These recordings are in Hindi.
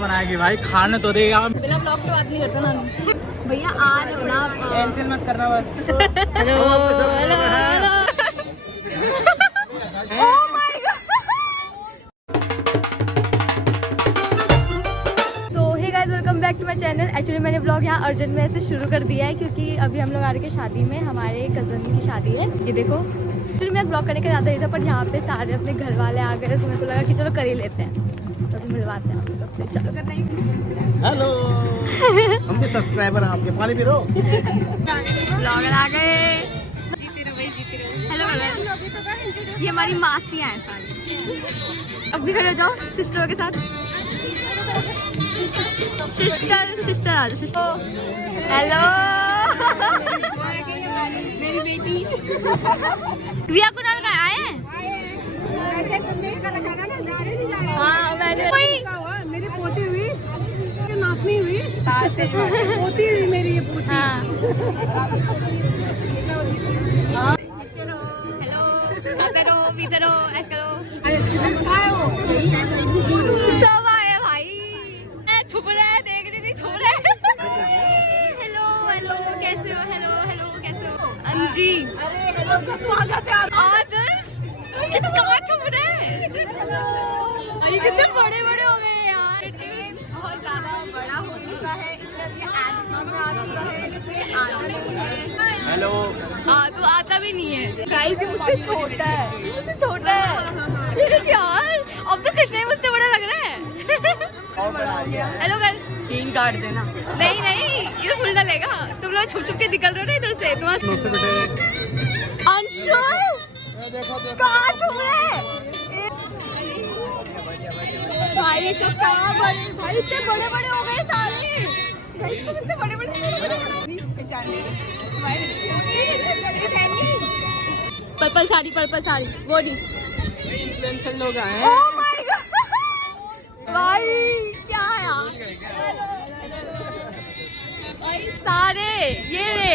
बनाएगी भाई, खाने तो देगा। बिना ब्लॉग के बात नहीं करता ना भैया। आ रहे हो ना आप? कैंसिल मत करना बस। Hello hello hello. Oh my god. So hey guys, welcome back to my channel. Actually मैंने ब्लॉग यहाँ अर्जेंट में से शुरू कर दिया है क्योंकि अभी हम लोग आ रहे हैं शादी में। हमारे कज़न की शादी है, ये देखो। एक्चुअली मैं ब्लॉग करने का ज़्यादा नहीं था, पर यहाँ पे सारे अपने घर वाले आ गए, तो मेरे को लगा कि चलो कर ही लेते हैं। तो अभी मिलवाते हैं आपको सबसे। चलो कर रहे हैं। हेलो, हम भी सब्सक्राइबर हैं आपके। पानी पी रहे हो? ब्लॉगर आ गए। हेलो ये हमारी मासियाँ हैं सारी। अब भी खड़े हो जाओ सिस्टरों के साथ। सिस्टर आ जाओ सिस्टर। हेलो मेरी बेटी रिया कुणाल का आए हैं। हाँ मैंने मेरी पोती हुई नातनी हुई पोती हुई मेरी ये पोती। हेलो आते रहो पीते रहो ऐश करो। सब आए भाई, छुप रहे हैं, देख रही थी छुप रहे। हेलो हेलो कैसे हो? हेलो हेलो कैसे हो अंजी? अरे हेलो का स्वागत है। आज ये तो कहाँ छुप रहे हैं? ये कितने बड़े बड़े हो गए यार। बहुत ज्यादा बड़ा हो चुका है, इसलिए अभी एटीट्यूड में आ चुका है, इसलिए आता नहीं है। हेलो। हाँ तो आता भी नहीं है। गाइस ये मुझसे छोटा है, ये मुझसे छोटा है। लेकिन यार अब तो कृष्णा ही मुझसे बड़ा लग रहा है। बड़ा हो गया। हेलो कर सीन काट देना। नहीं नहीं ये तो फुल डालेगा। तुम लोग छुप छुप के निकल रहे हो ना इधर से। अंशुल कहाँ छुप रहे? भाई सब कहाँ बड़े, भाई इतने बड़े बड़े हो गए सारे। कितने बड़े बड़े पर्पल साड़ी वो नहीं। इन्फ्लुएंसर लोग आए हैं। ओह माय गॉड भाई क्या है यार। भाई सारे ये रे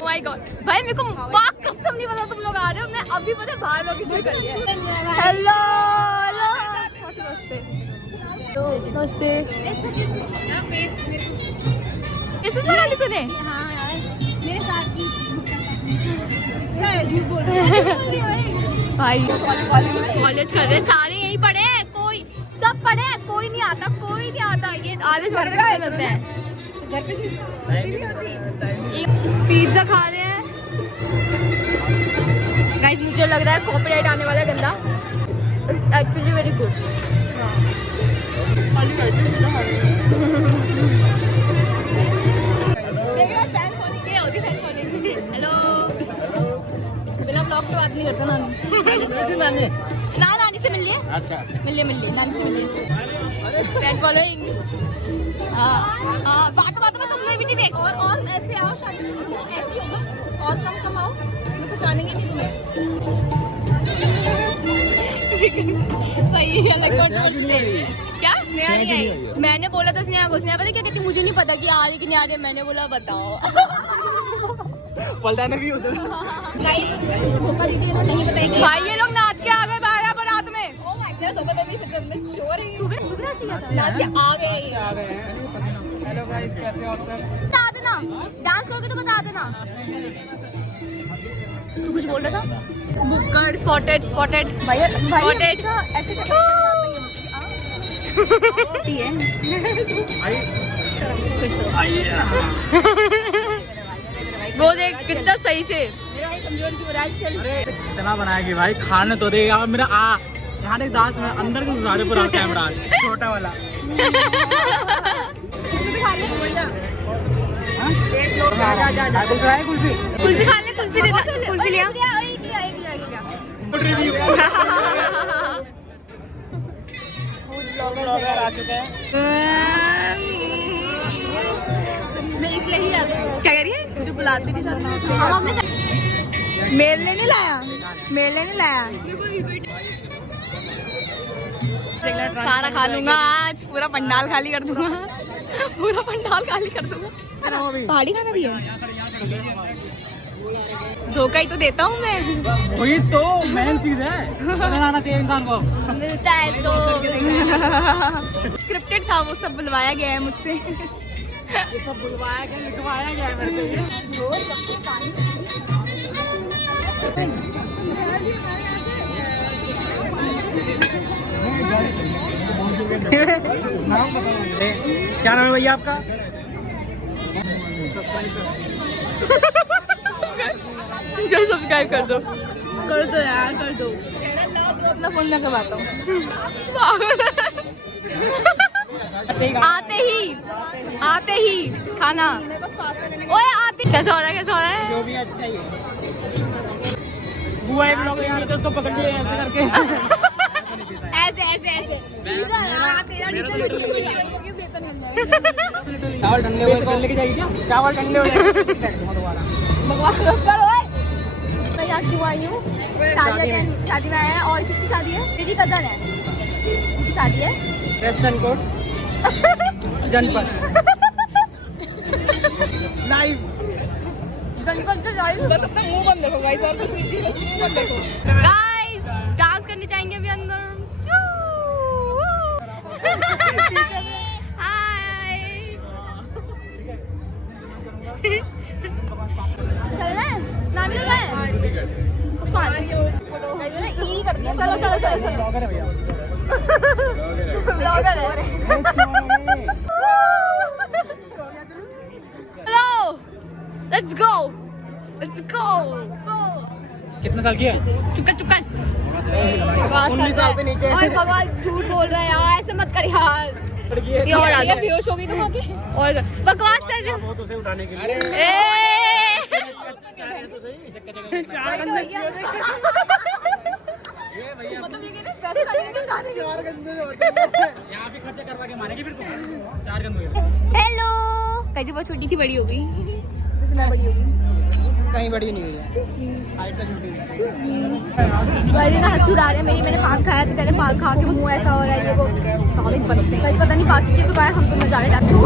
ओह माय गॉड भाई मेरे को पाक कसम नहीं पता तुम लोग आ रहे हो। मैं अभी पता बाहर लोकेशन कर लिया। हेलो हेलो नमस्ते। कैसे लगा ली तूने? हाँ यार मेरे साथ की झूठ बोल भाई कॉलेज कर रहे सारे यहीं पढ़े हैं। कोई सब पढ़े हैं, कोई नहीं आता ये आधे घर पे मिलते हैं। घर पे नहीं होती। पिज्जा खा रहे हैं गाइस। मुझे लग रहा है कॉपीराइट आने वाला है गंदा। Actually very good. हेलो बिना ब्लॉग के बात नहीं करता ना नानी से मिलिए। अच्छा मिलिए नानी से मिलिए। Friend following. हाँ बात में तुमने भी नहीं देखा। और ऐसे आओ शादी में ऐसे ही होगा। और कम आओ, ये कुछ जानेंगे नहीं तुम्हें। भाई अलग क्या स्नेहा नहीं आई? मैंने बोला था स्नेहा को। स्नेहा पता क्या कहती? मुझे नहीं पता कि आ रही कि नहीं आ रही। मैंने बोला बताओ। पलटाना भी होता है। धोखा दी थी इन्होंने, नहीं बताएगी। भाई ये लोग नाच के आ गए बाहर बारात में। ओ माय गॉड धोखा दे सकते हैं। चोर है नाच के आ गए। हेलो गाइस, कैसे हो आप सब? बता देना, डांस करोगे तो बता देना। तू कुछ बोल रहा था? बुक्कर स्पॉटेड भाई Spotted। ऐसे वो देख कितना सही से। मेरा भाई कमजोर क्यों रहा आजकल? कितना बनाएगी भाई, खाने तो देगा। मेरा यहाँ एक दांत में अंदर के गुजारे पूरा कैमरा छोटा वाला। इसमें से खा ले भैया। जा कुल्फी खा ले। कुल्फी दे दे। कुल्फी लिया। फूड ब्लॉगर आ चुका है। मैं इसलिए ही आती हूँ। क्या कह रही है? मुझे बुलाती नहीं जाती। मेरे लिए नहीं लाया। सारा खा लूंगा आज। पूरा पंडाल खाली कर दूंगा। पहाड़ी खाना भी है। धोखा ही तो देता हूँ मैं। वही तो मेन चीज है, पता आना चाहिए इंसान को। मिलता है तो स्क्रिप्टेड था वो, सब बुलवाया गया है मुझसे। ये सब बुलवाया गया, लिखवाया गया है मेरे से। क्या नाम है भैया आपका? सब्सक्राइब कर दो यार, कर दो। अपना फोन में करवाता हूँ। आते ही खाना। ओए आते। कैसा हो रहा है, कैसा हो रहा है? जो भी अच्छा ही है। बुआ एक लोग यहाँ तो उसको पकड़ लिए ऐसे करके। ऐसे चावल ठंडे हुए तो लेके जाइए क्या? चावल ठंडे हो जाएंगे दोबारा। भगवान करो। मैं यहाँ क्यों आई हूँ? शादी में आया है। और किसकी शादी है? मेरी कजन है, उनकी शादी है। वेस्टर्न कोट जनपद लाइव। जनपद से लाइव। बस अपना मुंह बंद रखो गाइस, और कुछ नहीं, बस मुंह बंद रखो। गाइस डांस करने जाएंगे अभी अंदर। हाय। चलना है? नाम क्या है? उसको आने ना ई कर दिया। चलो। ब्लॉगर है भैया। ब्लॉगर है। Hello, let's go. कितने साल की है? चुकन 19 साल से नीचे। ओए भगवान, झूठ बोल रहा है यार, ऐसे मत कर यार। ये और आ गया, बेहोश हो गई तुम आके। और बकवास कर रहे हो। बहुत उसे उठाने के लिए। यहाँ भी खर्चा करवा के मानेगी फिर तुम। 4 गंदे। हेलो। कहीं बहुत छोटी थी, बड़ी हो गई। जैसे मैं बड़ी हो गई। कहीं बड़ी नहीं हुई है। हाइट का छोटी है। ना हंसी उड़ा रहे हैं मेरी। मैंने पान खाया तो कहते पान खा के मुंह ऐसा हो रहा है, ये वो सारे बनते हैं। पता नहीं बाकी के तो क्या है, हम तो नजारे डालते हैं।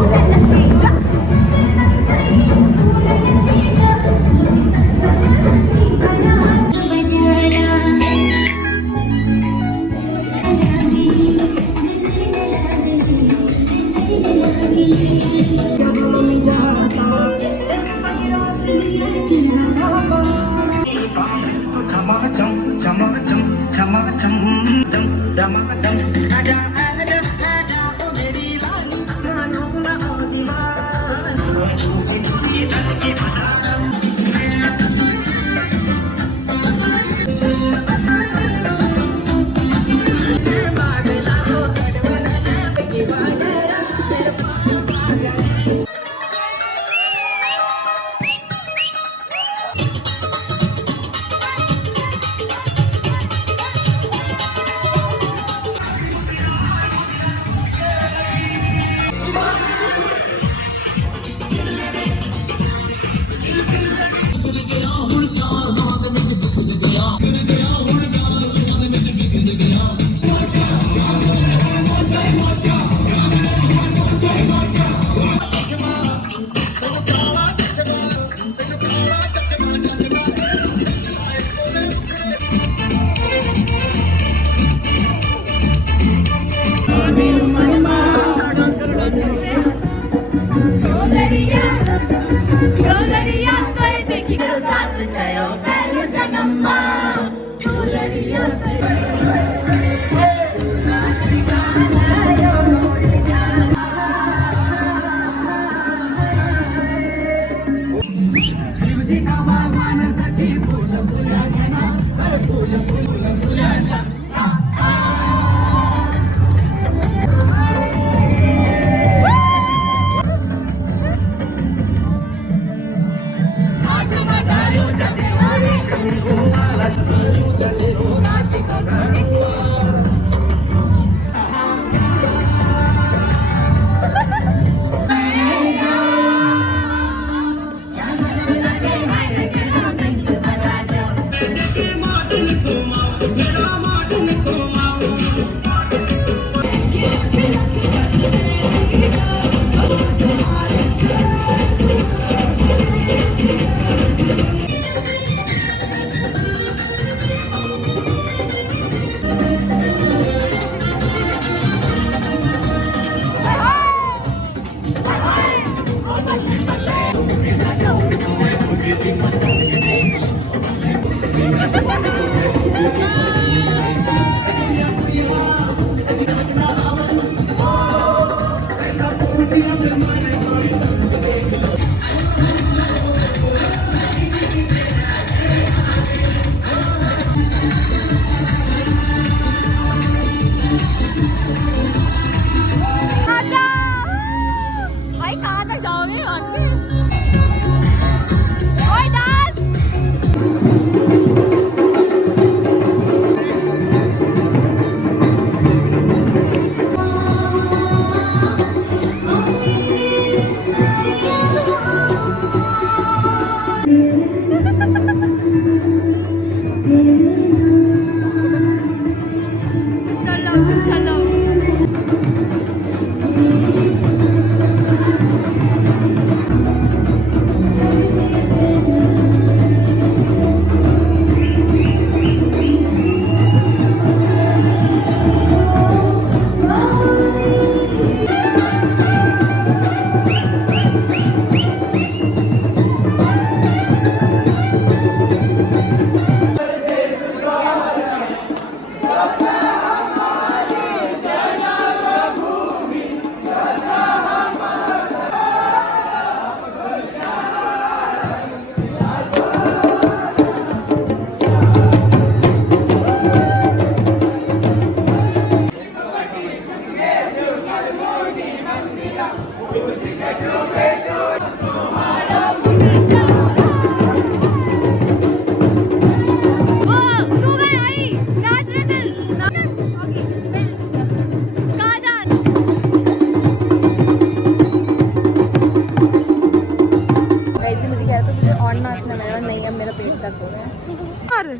यार,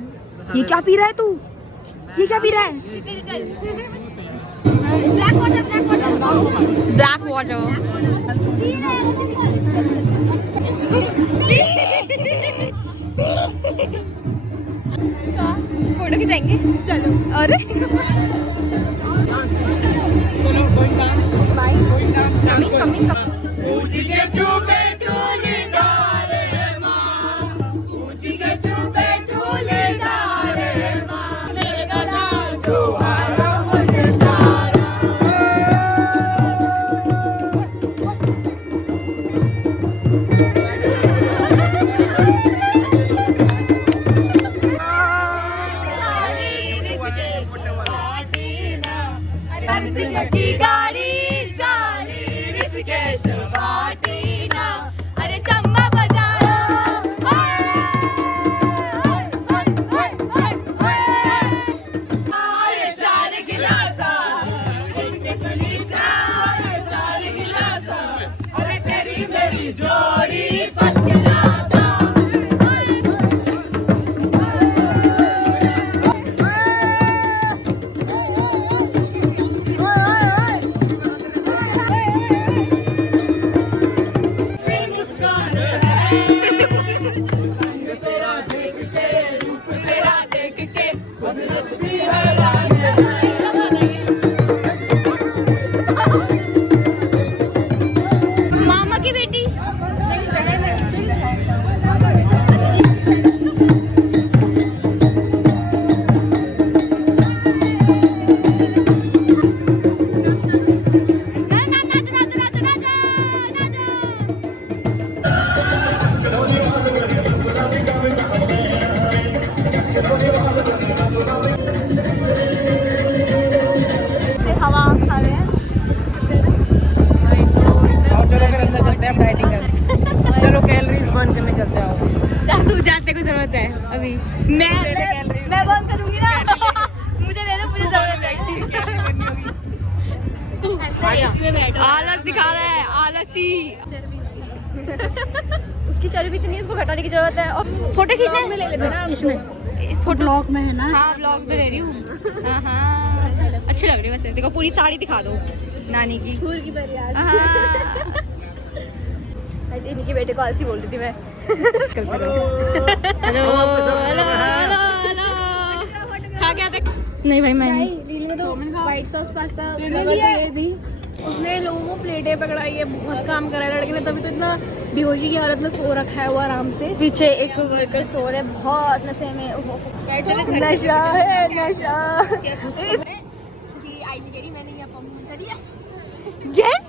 ये क्या पी रहा है तू? ये क्या पी रहा है? Black water, black water, black water. Photo खिंचाएंगे, चलो। अरे कमिंग कमिंग अरे चम्मा बजाओ, अरे चार गिलासा, चार गिलासा, अरे तेरी मेरी जोड़ी फर्स्ट क्लास। मामा की बेटी हवा खा रहे हैं। चलो कैलोरीज बर्न करने चलते हैं। जा तू, जाते को जरूरत है अभी। मैं बंद करूंगी ना। मुझे दे दो, मुझे जरूरत है। आलस दिखा रहा है, आलसी। उसकी चर्बी इतनी है, उसको घटाने की जरूरत है। और फोटो खींचने में ले लेते ना इसमें, फोटो ब्लॉग में है ना। हाँ ब्लॉग तो ले रही हूँ। हाँ अच्छी लग रही है वैसे। देखो पूरी साड़ी दिखा दो नानी की। ऐसे इन्हीं के बेटे को आलसी बोल रही थी मैं। Hello hello hello hello. खा क्या देख? नहीं भाई मैं व्हाइट सॉस पास्ता ये भी उसने लोगों को प्लेटें पकड़ाई है, बहुत काम करा है लड़के ने, तभी तो इतना बेहोशी की हालत में सो रखा है वो आराम से। पीछे एक वर्कर सो रहे, बहुत नशे में। नशा है, नशा। यस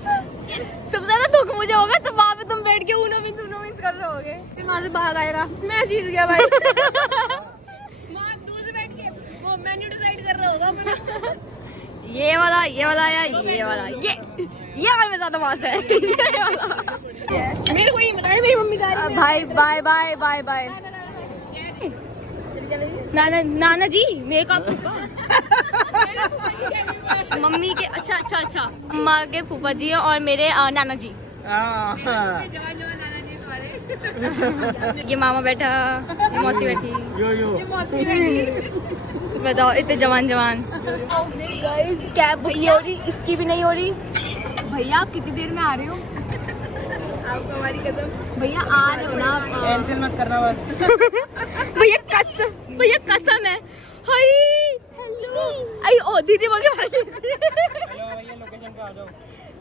सबसे ज्यादा दुख मुझे होगा तो वहाँ पे तुम बैठ के उनो मिन्स कर रहे होगे। फिर वहाँ से भाग आएगा, मैं जीत गया भाई। वहाँ दूर से बैठ के वो मेन्यू डिसाइड कर रहा होगा। ये वाला या ये वाला, ये वाला में ज्यादा मास है। ये वाला मेरे को ही बताया, मेरी मम्मी का भाई बाय बाय बाय बाय। नाना जी मेरे का मम्मी के अच्छा अम्मा के फूफा जी और मेरे नाना जी। ये मामा बैठा, ये मौसी बैठी। बताओ इतने जवान गाइस, कैब बुक नहीं हो रही, इसकी भी नहीं हो रही। भैया आप कितनी देर में आ रहे हो? आपको हमारी कसम। भैया आ रहे हो ना? कैंसिल मत करना बस। भैया कसम है। हाय हेलो आई ओ दीदी बोल के भाग गई। लोकेशन पे आ जाओ।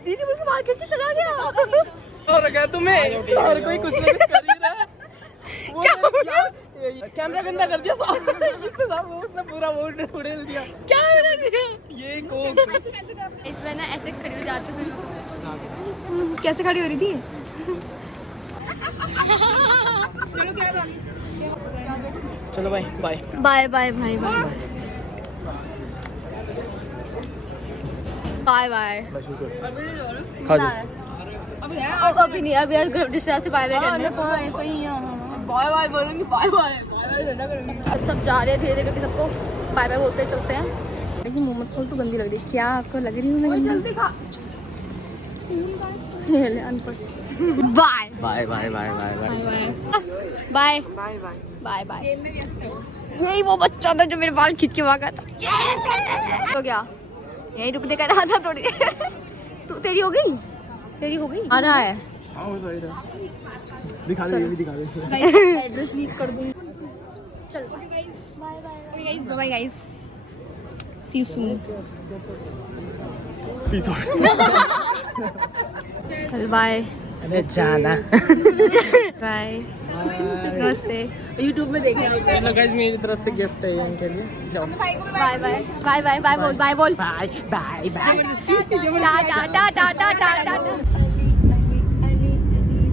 दीदी बोल के भाग के चला गया। और क्या तुम्हें और कोई कुछ नहीं कर ही रहा है। क्या हो गया? कैमरा गंदा कर दिया साहब। इससे साहब उसने पूरा मूड उड़ेल दिया। क्या कर दिया? ये कोक इसमें ना ऐसे खड़ी हो जाती हूँ। कैसे खड़ी हो रही थी? चलो भाई बाय बाय बाय भाई बाय बाय बाय। खा जा। अभी नहीं, अभी रिश्तेदार से बाय बाय करने। ऐसा ही है, बाय बाय बोलूंगी, बाय बाय अब सब जा रहे हैं धीरे धीरे, सबको बाय बाय बोलते चलते हैं। लेकिन मोहम्मद खोल तो गंदी लग रही है। क्या आपको लग रही हूँ मैं जल्दी खा? अनपढ़। Bye bye bye bye bye bye bye bye bye bye. यही वो बच्चा था जो मेरे बाल खींच के भागा था। हो गया, यही रुकने का रहा था थोड़ी। तू तेरी हो गई? तेरी हो गई? आ रहा है। दिखा दे, ये भी दिखा दे। एड्रेस लीक कर दूंगी। चलो bye guys, see you soon. चल बाय। अरे जाना। बाय, नमस्ते। यूट्यूब में देखना। हेलो गाइस, मेरी तरफ से गिफ्ट है इनके लिए। जाओ। Bye bye bye bye bye बोल, बाय बोल। Bye bye bye. Tata tata tata tata.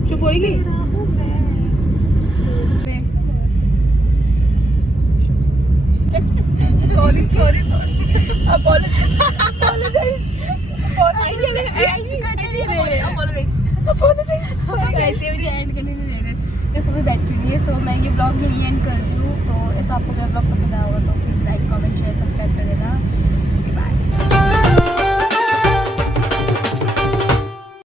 चुप होएगी? Sorry apologize। बैटरी नहीं है, सो मैं ये ब्लॉग यहीं एंड कर रही हूँ। तो इफ आपको मेरा ब्लॉग पसंद आया होगा तो प्लीज़ लाइक कमेंट शेयर